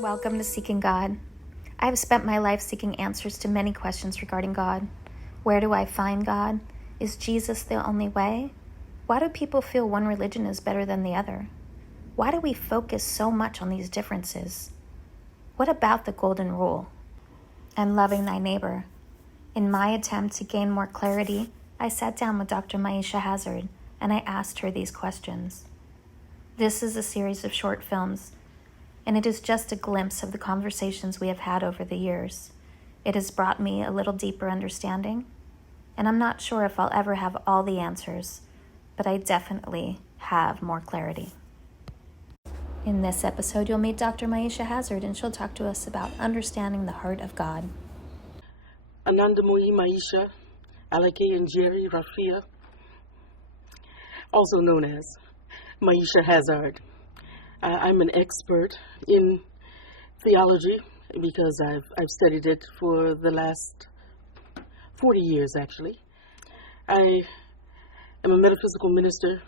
Welcome to Seeking God. I have spent my life seeking answers to many questions regarding God. Where do I find God? Is Jesus the only way? Why do people feel one religion is better than the other? Why do we focus so much on these differences? What about the golden rule? And loving thy neighbor? In my attempt to gain more clarity, I sat down with Dr. Maisha Hazzard and I asked her these questions. This is a series of short films, and it is just a glimpse of the conversations we have had over the years. It has brought me a little deeper understanding, and I'm not sure if I'll ever have all the answers, but I definitely have more clarity. In this episode, you'll meet Dr. Maisha Hazzard, and she'll talk to us about understanding the heart of God. Anandamoyi Maisha, Alake and Jerry Rafia, also known as Maisha Hazzard. I'm an expert in theology because I've studied it for the last 40 years, actually. I am a metaphysical minister.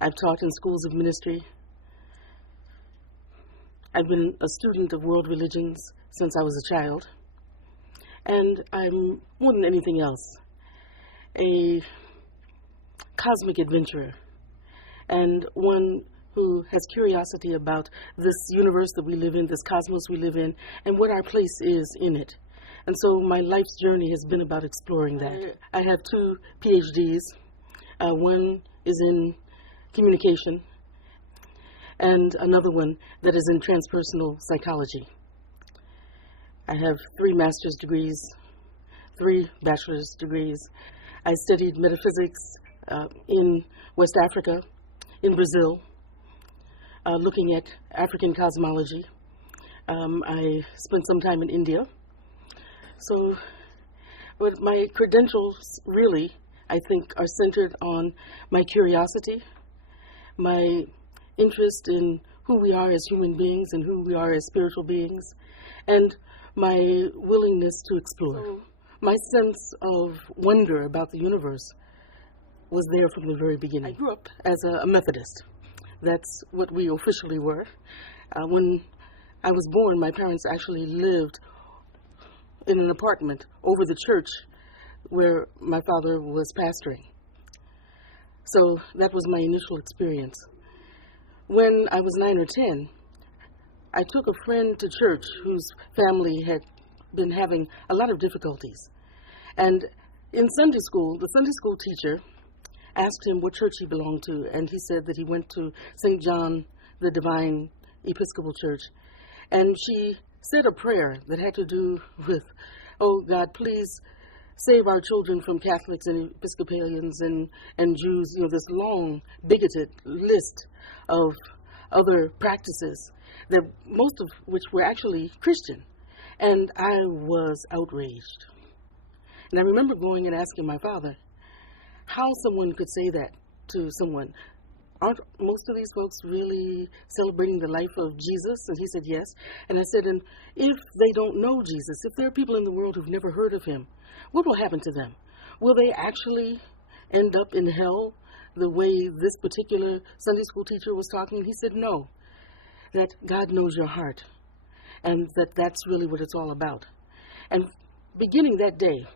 I've taught in schools of ministry. I've been a student of world religions since I was a child. And I'm, more than anything else, a cosmic adventurer and one who has curiosity about this universe that we live in, this cosmos we live in, and what our place is in it. And so my life's journey has been about exploring that. I have 2 PhDs. One is in communication, and another one that is in transpersonal psychology. I have 3 master's degrees, 3 bachelor's degrees. I studied metaphysics in West Africa, in Brazil, looking at African cosmology. I spent some time in India. So but my credentials really, I think, are centered on my curiosity, my interest in who we are as human beings and who we are as spiritual beings, and my willingness to explore. So my sense of wonder about the universe was there from the very beginning. I grew up as a Methodist. That's what we officially were. When I was born, my parents actually lived in an apartment over the church where my father was pastoring. So that was my initial experience. When I was 9 or 10, I took a friend to church whose family had been having a lot of difficulties. And in Sunday school, the Sunday school teacher asked him what church he belonged to, and he said that he went to St. John the Divine Episcopal Church. And she said a prayer that had to do with, oh God, please save our children from Catholics and Episcopalians and Jews, this long, bigoted list of other practices, that most of which were actually Christian. And I was outraged. And I remember going and asking my father how someone could say that to someone. Aren't most of these folks really celebrating the life of Jesus? And he said, yes. And I said, and if they don't know Jesus, if there are people in the world who've never heard of him, what will happen to them? Will they actually end up in hell the way this particular Sunday school teacher was talking? And he said, no, that God knows your heart, and that's really what it's all about. And beginning that day,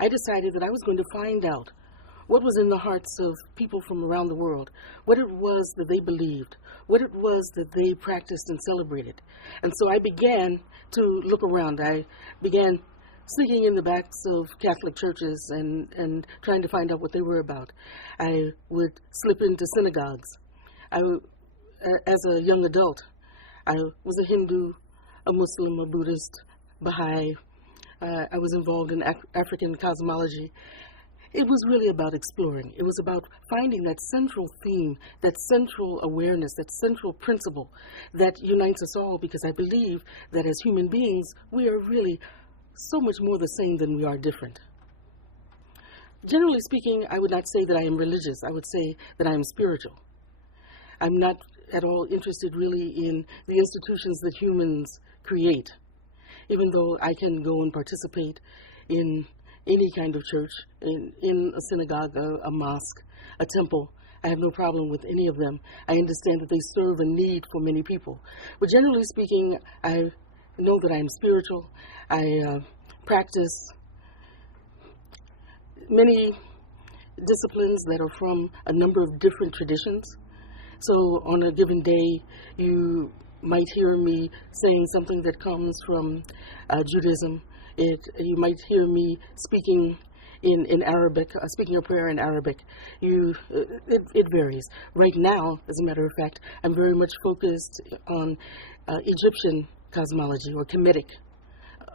I decided that I was going to find out what was in the hearts of people from around the world, what it was that they believed, what it was that they practiced and celebrated. And so I began to look around. I began sneaking in the backs of Catholic churches and trying to find out what they were about. I would slip into synagogues. As a young adult, I was a Hindu, a Muslim, a Buddhist, Baha'i. I was involved in African cosmology. It was really about exploring. It was about finding that central theme, that central awareness, that central principle that unites us all, because I believe that as human beings, we are really so much more the same than we are different. Generally speaking, I would not say that I am religious. I would say that I am spiritual. I'm not at all interested really in the institutions that humans create, even though I can go and participate in any kind of church, in a synagogue, a mosque, a temple. I have no problem with any of them. I understand that they serve a need for many people. But generally speaking, I know that I am spiritual. I practice many disciplines that are from a number of different traditions. So on a given day, you might hear me saying something that comes from Judaism. You might hear me speaking in Arabic, speaking a prayer in Arabic. It varies. Right now, as a matter of fact, I'm very much focused on Egyptian cosmology or Kemetic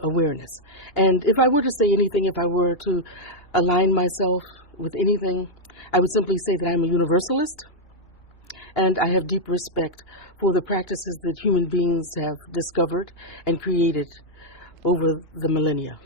awareness. And if I were to say anything, if I were to align myself with anything, I would simply say that I'm a universalist, and I have deep respect for the practices that human beings have discovered and created over the millennia.